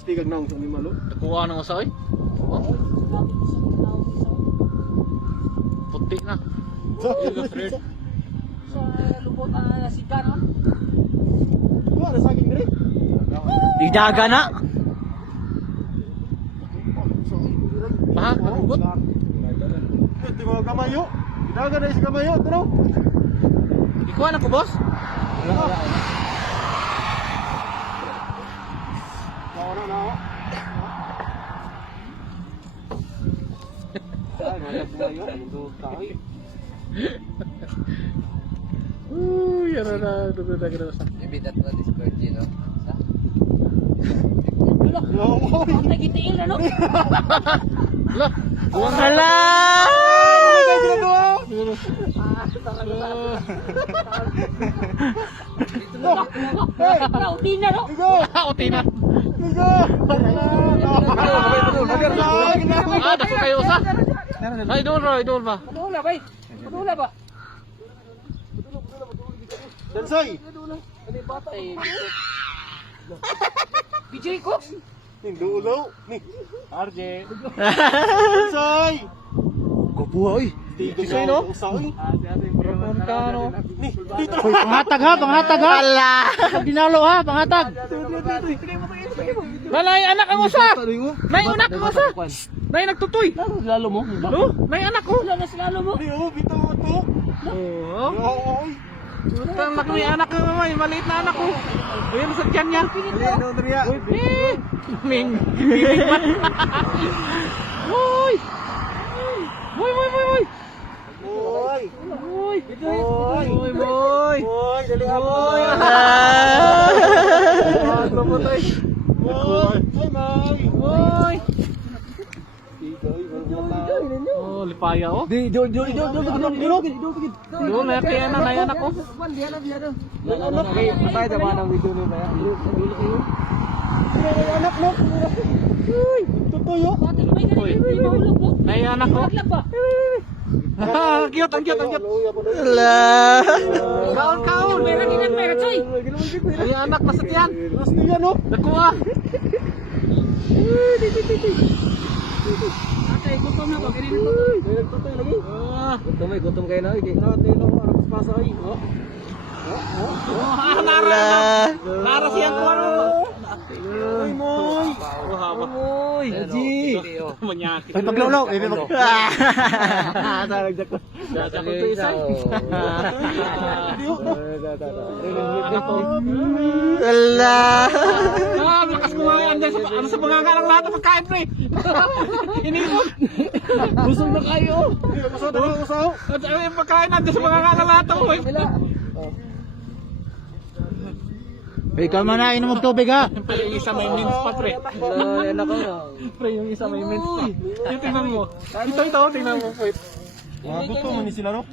Stigag na ang ni malo. Nakuha ng usa oy. Puti na. Sa lubot na sika no. Wala sa akin dire. Idaga na. Ha? Nagugot? Ito mga kamayo. Daga na si kamayo, tuno. Ikuha na ko, boss? Wala. Na. Ay, malap na yun. Ito tayo. Yan na. Dugo na sa. Maybe that one is virgin, no? Nagitiil na no. Lah, Hala! Uti na no. Uti na. Ligo! Dako kayo usa. Ay, idol ba? Padula bay. Padula ba? Dansay! Ano bata eh. BJ ko. Hindulo! Ni! RJ! Dansay! Kupuha, oy. Dansay, no? Usay! Ni! Dito! Panghatag ha. Ala! Dinalo ha, panghatag. Balay anak ang usa. Nay anak ang usa. Nay nagtutoy. Lalo mo. Oh, nay anak ko. Wala na silalo mo. Ni! Oh, bitaw mo to! Oh. Oy! Utang laki may anak ko, may maliit na anak ko. Ayun sa tiyan niya. Ano, Dria? Ming. Hoy. Hoy. Oy! Hoy. Oy! Hoy. Oy! Dali ako! Hoy. Mamatay! Oy! Ay, May! Hoy. Oy! Oh, lipaya oh. Di, do. Doon na kaya na nay anak ko. Patay na ba ng video ni Maya? Anak mo! Uy! Tutuyo! Hoy. Nay anak ko. Cute, ang cute. Ala! Kaon. Meron choy. Ay anak na sa tiyan. Mas niya, no? Nakuha. Atay gutom na ba? Giri na May nagtutoy lagi. Gutom kayo na, oy. Natin lang ang pasa ay. Nara siyang kuha mo. Uy, Moy! Uy, Haji. manyakit. Ay, paglulaw. Ay, Saragdak ko. Dadako to isa. Ala! Lakas ko nga yan sa mga ng lahat ng pagkain, pre. Iniipon. Busog na kayo. Usaw! At yung pagkain nandiyan sa mga ng lahat ng Ikaw man na, inom ng tubig ha. Pre, yung isa may mints pa, pre. Yan ako na. Pre, yung isa may mints pa. Yung tingnan mo. Ito, tingnan mo, pre. Gusto mo ni sila, no?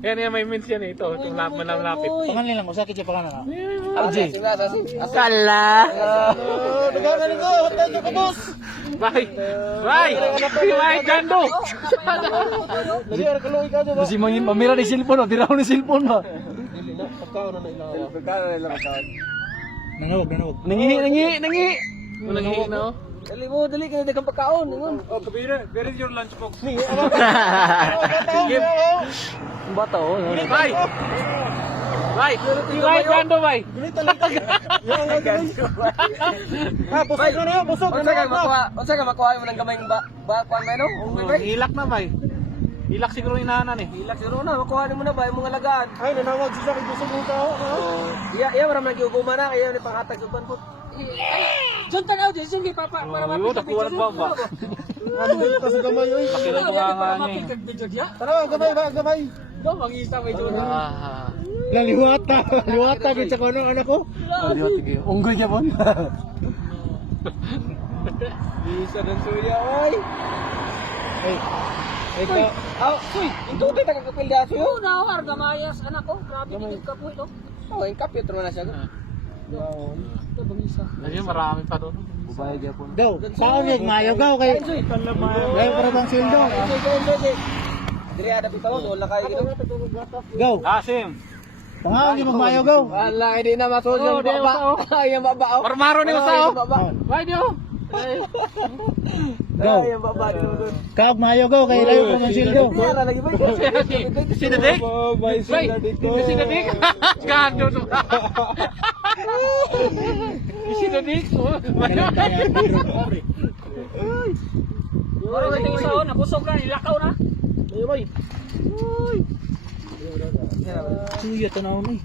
Yan, may mints yan eh. Ito, itong malapit. Pangalan lang, usakit siya pangalan ha. RJ. Kala! Nagkakaling ko! Hotay ka, boss! Bye! Bye, Jando! Lagi, ano kaluwi ka dyan, Si Mangin, mamira ni cellphone, tiraw ni cellphone ba? Pagkaon na ilang. Pagkaon na ilang pagkaon. Nanawag. Nangihi! Walang hihi na, oh. Dali ka na dagang pagkaon. Oh, kabira. Where is your lunchbox? Ni, Bata oh. Bye! Bye! Jando, bye! Ha, busog na niyo, busog na. Unsa ka makuha mo ng gamay ng kuan may no? Hilak na, bye. Hilak siguro inahanan eh. Hilak siguro na makuha mo na ba yung mga lagaan. Ay, nanawag siya kay busog mo ka. Iya maram lagi uguma na kaya ni panghatag sa po. John tanaw din sige papa para Yo, nakuha na ba? Ano dito sa gamay, oy. Pakilala ko nga niya eh. video dia. Tara, gamay ba, gamay. Do mangisa may John. Liwata gid sa kono anak ko. Unggoy niya bon. Isa dan suya, oy. Ay ka. Uy, ito tayo tagapilya sa Oo na harga mayas anak ko. Grabe dito ka po ito. Oh, yung kapyo tro na siya. Ito bangisa. Ayun, marami pa doon. Bubay dia pon. Daw, saan yung mayo gaw kay? Dahil para bang sildo. Diri ada pitalo wala kay gino. Gaw. Asim! Pangaw di magmayo gaw. Wala, hindi na masod yung baba. Ay, yung baba. Oh. Marmaro ni usa oh. Why niyo? Gaw. Ay, yung baba. Kaog mayo gaw kay layo ko ng sildo. Kaya lagi ba? Si Dadik? Babay Bay, si Dadik. Skado to. Si Dadik. Maro na tingin sa on, nabusog na, nilakaw na. Suya tanaw ni.